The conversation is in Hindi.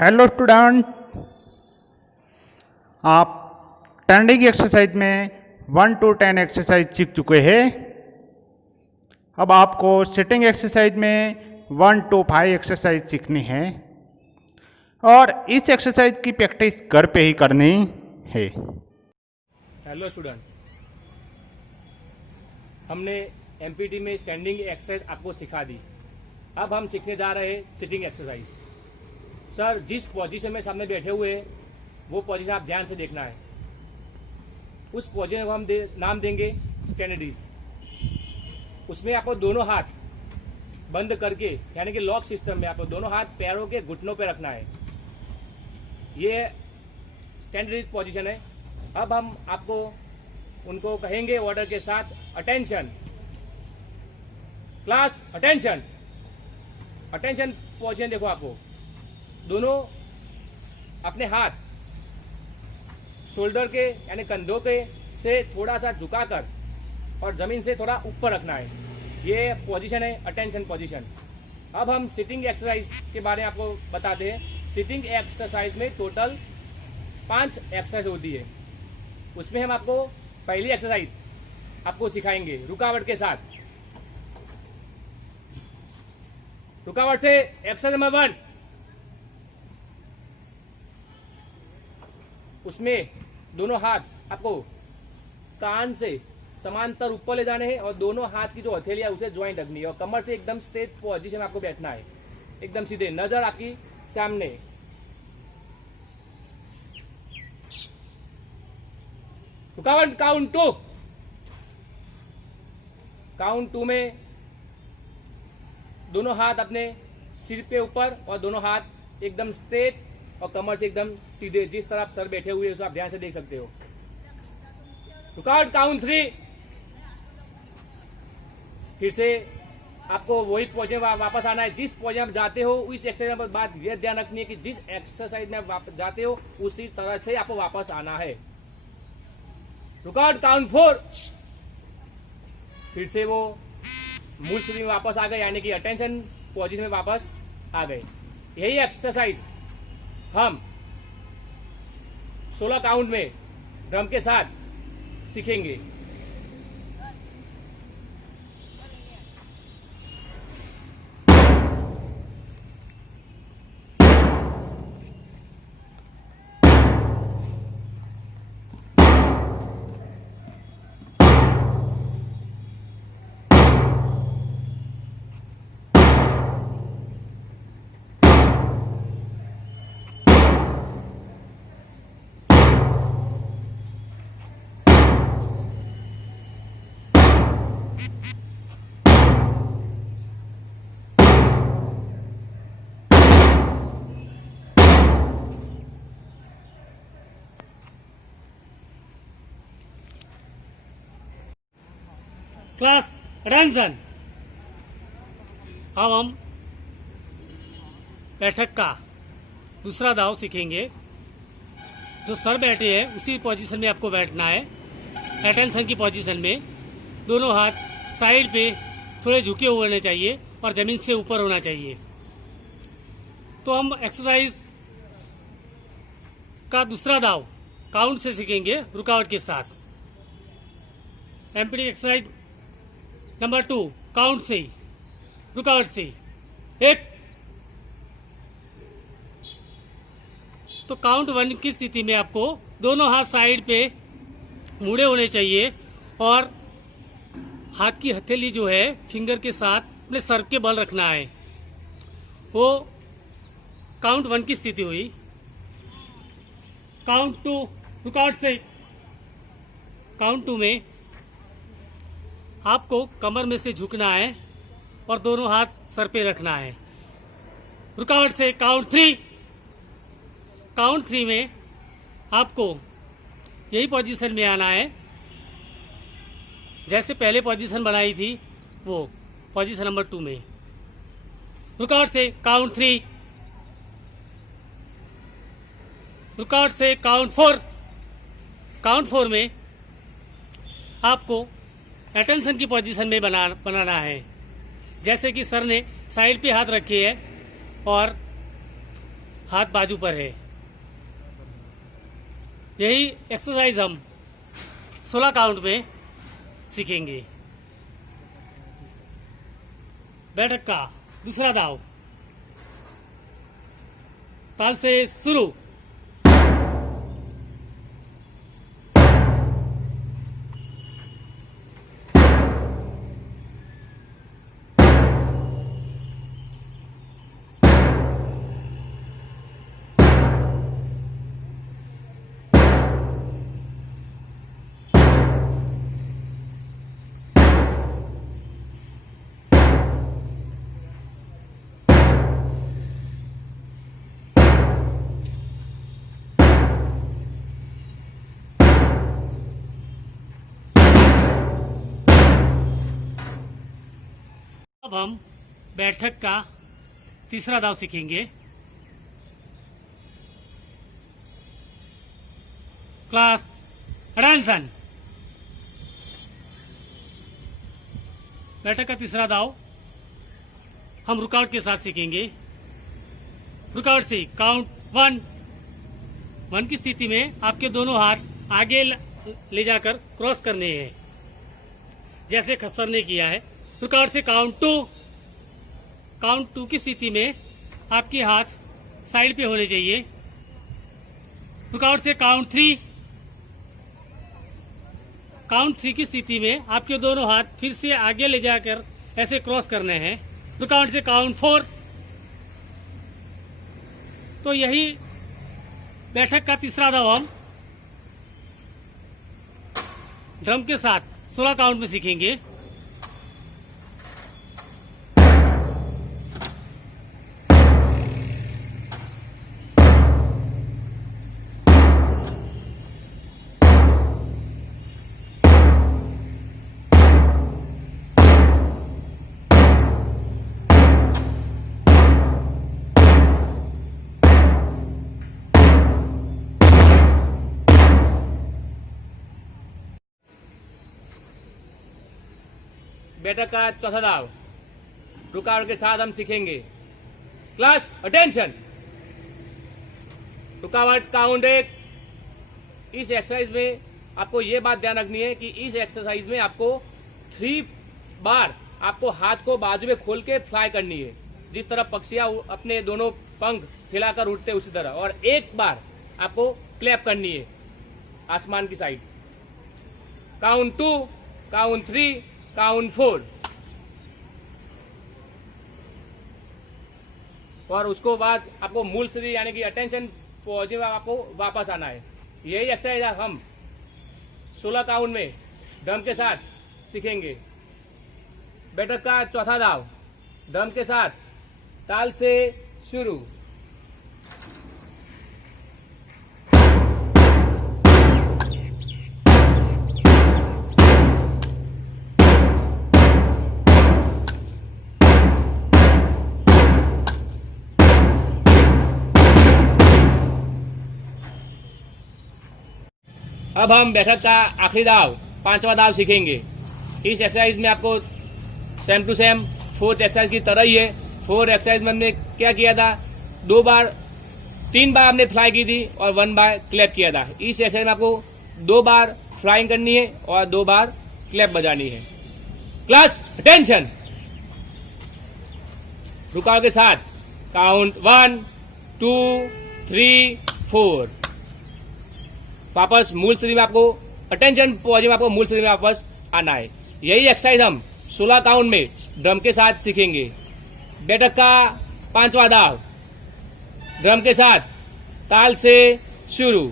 हेलो स्टूडेंट, आप स्टैंडिंग एक्सरसाइज में 1 to 10 एक्सरसाइज सीख चुके हैं। अब आपको सिटिंग एक्सरसाइज में 1 to 5 एक्सरसाइज सीखनी है और इस एक्सरसाइज की प्रैक्टिस घर पे ही करनी है। हेलो स्टूडेंट, हमने एमपीटी में स्टैंडिंग एक्सरसाइज आपको सिखा दी। अब हम सीखने जा रहे हैं सिटिंग एक्सरसाइज। सर जिस पोजीशन में सामने बैठे हुए हैं वो पोजीशन आप ध्यान से देखना है। उस पोजीशन को हम नाम देंगे स्टैंडर्डीज। उसमें आपको दोनों हाथ बंद करके, यानी कि लॉक सिस्टम में आपको दोनों हाथ पैरों के घुटनों पे रखना है। ये स्टैंडर्डीज पोजीशन है। अब हम आपको उनको कहेंगे ऑर्डर के साथ, attention class, attention. Attention position देखो, आपको दोनों अपने हाथ शोल्डर के यानी कंधों के से थोड़ा सा झुकाकर और जमीन से थोड़ा ऊपर रखना है। ये पोजीशन है अटेंशन पोजीशन। अब हम सिटिंग एक्सरसाइज के बारे में आपको बताते हैं। सिटिंग एक्सरसाइज में टोटल 5 एक्सरसाइज होती है। उसमें हम आपको पहली एक्सरसाइज आपको सिखाएंगे रुकावट के साथ। रुकावट से एक्सरसाइज नंबर 1, उसमें दोनों हाथ आपको कान से समांतर ऊपर ले जाने हैं और दोनों हाथ की जो हथेली है उसे ज्वाइंट रखनी है और कमर से एकदम स्ट्रेट पोजीशन आपको बैठना है, एकदम सीधे, नजर आपकी सामने। रुकावट काउंट 2। काउंट 2 में दोनों हाथ अपने सिर पे ऊपर और दोनों हाथ एकदम स्ट्रेट और कमर से एकदम सीधे, जिस तरह सर बैठे हुए उसे आप ध्यान से देख सकते हो। रुकावट काउंट 3। फिर से आपको वही पोजीशन में वापस आना है। जिस पोजीशन में जाते हो उस एक्सरसाइज में बात यह ध्यान रखनी है कि जिस एक्सरसाइज में आप जाते हो उसी तरह से आपको वापस आना है। रुकावट काउंट 4। फिर से वो मूल स्थिति में वापस आ गए, यानी कि अटेंशन पोजीशन में वापस आ गए। यही एक्सरसाइज हम 16 काउंट में ड्रम के साथ सीखेंगे। Class attention. अब हम बैठक का दूसरा दाव सीखेंगे। जो सर बैठे हैं उसी पोजीशन में आपको बैठना है, अटेंशन की पोजीशन में। दोनों हाथ साइड पे थोड़े झुके हुए होने चाहिए और जमीन से ऊपर होना चाहिए। तो हम एक्सरसाइज का दूसरा दाव काउंट से सीखेंगे रुकावट के साथ। एमपीटी एक्सरसाइज नंबर 2 काउंट से, रुकावट से 1। तो काउंट 1 की स्थिति में आपको दोनों हाथ साइड पे मुड़े होने चाहिए और हाथ की हथेली जो है फिंगर के साथ अपने सर के बल रखना है। वो काउंट 1 की स्थिति हुई। काउंट 2 रुकावट से। काउंट 2 में आपको कमर में से झुकना है और दोनों हाथ सर पे रखना है। रुकावट से काउंट 3। काउंट 3 में आपको यही पोजीशन में आना है जैसे पहले पोजीशन बनाई थी, वो पोजीशन नंबर 2 में। रुकावट से काउंट 3। रुकावट से काउंट 4। काउंट 4 में आपको अटेंशन की पोजीशन में बनाना है। जैसे कि सर ने साइड पे हाथ रखे है और हाथ बाजू पर है। यही एक्सरसाइज हम 16 काउंट में सीखेंगे। बैठक का दूसरा दाव, ताल से शुरू। अब हम बैठक का तीसरा दाव सीखेंगे। Class attention. बैठक का तीसरा दाव हम रुकावट के साथ सीखेंगे। रुकावट से काउंट 1 की स्थिति में आपके दोनों हाथ आगे ले जाकर क्रॉस करने हैं, जैसे खस्सर ने किया है। रुकावट से काउंट 2 की स्थिति में आपके हाथ साइड पे होने चाहिए। रुकावट से काउंट 3 की स्थिति में आपके दोनों हाथ फिर से आगे ले जाकर ऐसे क्रॉस करने हैं। रुकावट से काउंट 4। तो यही बैठक का तीसरा दाव हम ड्रम के साथ 16 काउंट में सीखेंगे। बैठक का चौथा दाव रुकावट के साथ हम सीखेंगे। Class attention. रुकावट काउंट 1। इस एक्सरसाइज में आपको ये बात ध्यान रखनी है कि इस एक्सरसाइज में आपको 3 बार आपको हाथ को बाजू में खोल के फ्लाई करनी है, जिस तरह पक्षियां अपने दोनों पंख फैलाकर उड़ते उसी तरह, और 1 बार आपको क्लैप करनी है आसमान की साइड। काउंट 2, काउंट 3, काउंट 4, और उसको बाद आपको मूल स्थिति यानी कि अटेंशन पॉजिटिव आपको वापस आना है। यही एक्सरसाइज हम 16 काउंट में ड्रम के साथ सीखेंगे। बैठक का चौथा दाव ड्रम के साथ ताल से शुरू। अब हम बैठक का आखिरी दाव 5वां दाव सीखेंगे। इस एक्सरसाइज में आपको same to same 4th exercise की तरह ही है। 4 एक्सरसाइज में हमने क्या किया था, 3 बार हमने फ्लाई की थी और 1 बार क्लैप किया था। इस एक्सरसाइज में आपको 2 बार फ्लाइंग करनी है और 2 बार क्लैप बजानी है। Class attention. रुकावट के साथ काउंट 1, 2, 3, 4। वापस मूल स्थिति में आपको अटेंशन पॉजिटिव में आपको मूल स्थिति में वापस आना है। यही एक्सरसाइज हम 16 काउंट में ड्रम के साथ सीखेंगे। बैठक का 5वां दाव ड्रम के साथ ताल से शुरू।